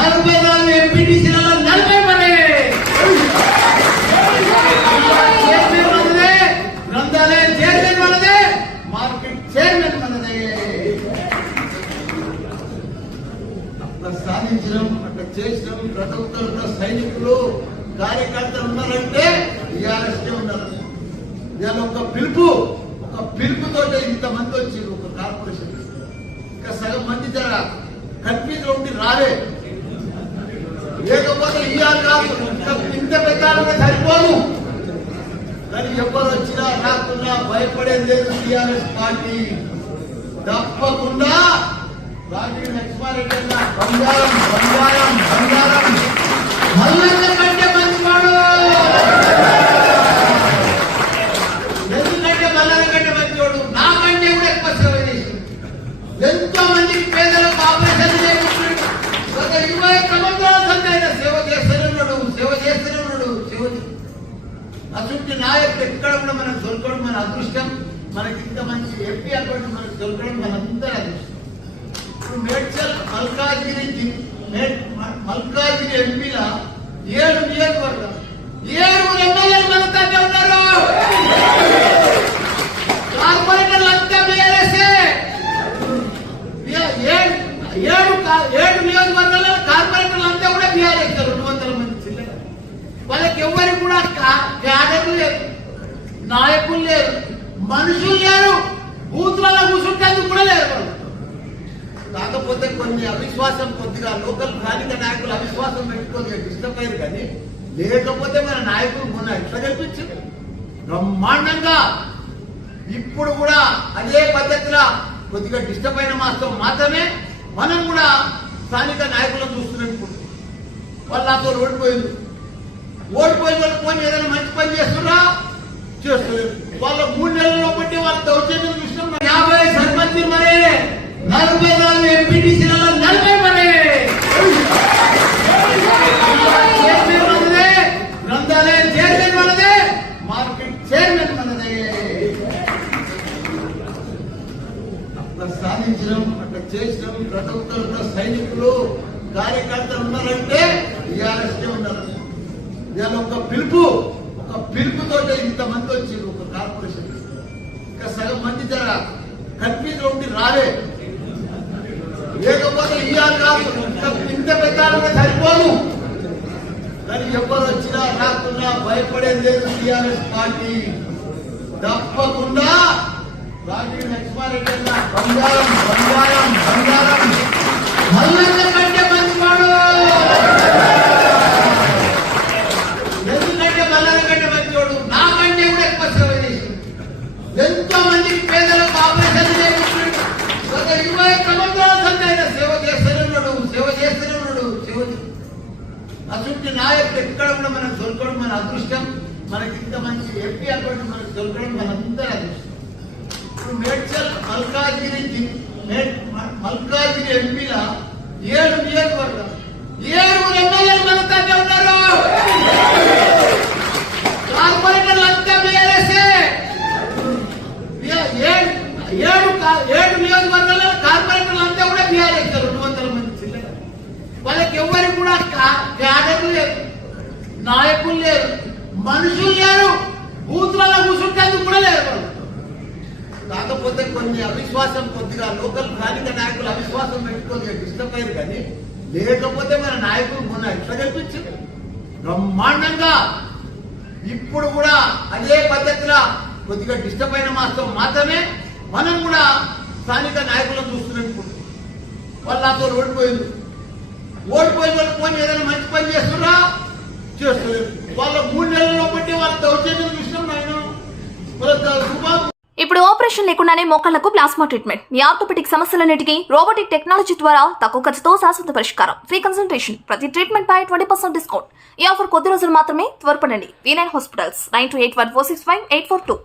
44 ఎంపీటీసీలలో 40 మంది చైర్మన్ మనదే, గ్రంథాలయ చైర్మన్ మనదే, మార్కెట్ చైర్మన్ మనదే. అట్లా సాధించడం, అట్లా చేసినాం. ప్రతి ఒక్కరు సైనికులు కార్యకర్తలు ఉన్నారంటే టీఆర్ఎస్కే ఉన్నారు. ఇవాళ ఒక పిలుపుతో ఇంతమంది వచ్చారు ఒక కార్పొరేషన్. ఇంకా సగం మంది జర కన్ఫ్యూజ్ ఉండి రాలే. లేకపోతే ఇవాళ కాదు, ఇంత పెట్టాలంటే సరిపోను. కానీ ఎవరు వచ్చినా రాకుండా భయపడేది లేదు. టీఆర్ఎస్ పార్టీ తప్పకుండా రాజీవ్ లక్ష్మారెడ్డి అన్న బంగారం బంగారం బంగారం మల్లన్న కంటే మంచివాడు. ఎందుకంటే మల్లన్న కంటే మంచివాడు, నాకంటే కూడా ఎక్కువ సేవ చేసి ఎంతో మందికి పేదలకు ఆపరేషన్ చేయించాడు. గత 20 సంవత్సరాల సంది ఆయన సేవ చేస్తూనే ఉన్నాడు. అటువంటి నాయకుడు ఎక్కడ కూడా మనకు దొరకడం మన అదృష్టం. మనకి ఇంత మంచి ఎంపీ అకౌంట్ మనకు దొరకడం మనందరూ అదృష్టం. ఇప్పుడు మేడ్చల్ మల్కాజిగిరి ఎంపీల 7 నియోజకవర్గం 7 ఎమ్మెల్యేలు మన తండ్రి ఉన్నారు. కార్పొరేటర్లు అంతా బీఆర్ఎస్ఏ. 7 నియోజకవర్గాల్లో కార్పొరేటర్లు అంతా కూడా బీఆర్ఎస్. 200 మంది చిల్లర. వాళ్ళకి ఎవరికి కూడా క్యాడర్లు లేరు, నాయకులు లేరు, మనుషులు లేరు, బూత్లలో కూర్చుంటేందుకు కూడా లేరు. కాకపోతే కొన్ని అవిశ్వాసం, కొద్దిగా లోకల్ స్థానిక నాయకులు అవిశ్వాసం పెట్టుకొని డిస్టర్బ్ అయ్యారు. కానీ లేకపోతే మన నాయకులు మొన్న ఎట్లా కల్పించారు బ్రహ్మాండంగా. ఇప్పుడు కూడా అదే పద్ధతిలో కొద్దిగా డిస్టర్బ్ అయిన మాత్రం మాత్రమే మనం కూడా స్థానిక నాయకులను చూస్తున్నాం. వాళ్ళు నాతో ఓడిపోయిన వాళ్ళు పోయి ఏదైనా మంచి పని చేస్తున్నా చేస్తున్నారు. వాళ్ళ 3 నెలల్లో బట్టి వాళ్ళ దౌర్జన్యం చూసినాం. 50 సర్పంచ్ మరే, 44 ఎంపీటీసీలలో 40 మంది చైర్మన్ మనదే, గ్రంథాలయ చైర్మన్ మనదే, మార్కెట్ చైర్మన్ మనదే. అట్లా సాధించడం, అట్లా చేసినాం. ప్రతి ఒక్కరు సైనికులు కార్యకర్తలు ఉన్నారంటే టీఆర్ఎస్కే ఉన్నారు. ఇవాళ ఒక పిలుపుతో ఇంతమంది వచ్చారు ఒక కార్పొరేషన్. ఇంకా సగం మంది జర కన్ఫ్యూజ్ ఉండి రాలే. లేకపోతే ఇవాళ కాదు, ఇంత పెట్టాలంటే సరిపోను. కానీ ఎవరు వచ్చినా రాకుండా భయపడేది లేదు. టీఆర్ఎస్ పార్టీ తప్పకుండా రాజీవ్ లక్ష్మారెడ్డి అన్న బంగారం బంగారం బంగారం మల్లన్న కంటే మంచివాడు. ఎందుకంటే మల్లన్న కంటే మంచివాడు, నాకంటే కూడా ఎక్కువ సేవ చేసి ఎంతో మందికి పేదలకు ఆపరేషన్ చేయించాడు. గత 20 సంవత్సరాల సంది ఆయన సేవ చేస్తూనే ఉన్నాడు. అటువంటి నాయకుడు ఎక్కడ కూడా మనకు దొరకడం మన అదృష్టం. మనకి ఇంత మంచి ఎంపీ అకౌంట్ మనకు దొరకడం మనందరూ అదృష్టం. ఇప్పుడు మేడ్చల్ మల్కాజిగిరి ఎంపీల 7 నియోజకవర్గం 7 ఎమ్మెల్యేలు మన తండ్రి ఉన్నారు. కార్పొరేటర్లు అంతా బీఆర్ఎస్ఏ. 7 నియోజకవర్గాల్లో కార్పొరేటర్లు అంతా కూడా బీఆర్ఎస్. 200 మంది చిల్లర. వాళ్ళకి ఎవరికి కూడా క్యాడర్లు లేరు, నాయకులు లేరు, మనుషులు లేరు, బూత్లలో కూర్చుంటేందుకు కూడా లేరు. కాకపోతే కొన్ని అవిశ్వాసం, కొద్దిగా లోకల్ స్థానిక నాయకులు అవిశ్వాసం పెట్టుకొని డిస్టర్బ్ అయ్యారు. కానీ లేకపోతే మన నాయకులు మొన్న ఎట్లా కల్పించారు బ్రహ్మాండంగా. ఇప్పుడు కూడా అదే పద్ధతిలో కొద్దిగా డిస్టర్బ్ అయిన మాత్రమే మనం కూడా స్థానిక నాయకులను చూస్తున్నాం. వాళ్ళు నాతో ఓడిపోయిన వాళ్ళు పోయి ఏదైనా మంచి పని చేస్తున్నా చేస్తున్నారు. వాళ్ళ 3 నెలల్లో బట్టి వాళ్ళ దౌర్జన్యం చూసినాం. ఇప్పుడు ఆపరేషన్ లేకుండానే మోకాళ్లకు ప్లాస్మా ట్రీట్మెంట్. మీ ఆర్థోపెటిక్ సమస్యలన్నిటికీ రోబోటిక్ టెక్నాలజీ ద్వారా తక్కువ ఖర్చుతో శాశ్వత పరిష్కారం. ఫ్రీ కన్సల్టేషన్, ప్రతి ట్రీట్మెంట్ పై 20% డిస్కౌంట్. ఈ ఆఫర్ కొద్ది రోజులు మాత్రమే. త్వరపడండి. V9 hospitals 9281465842.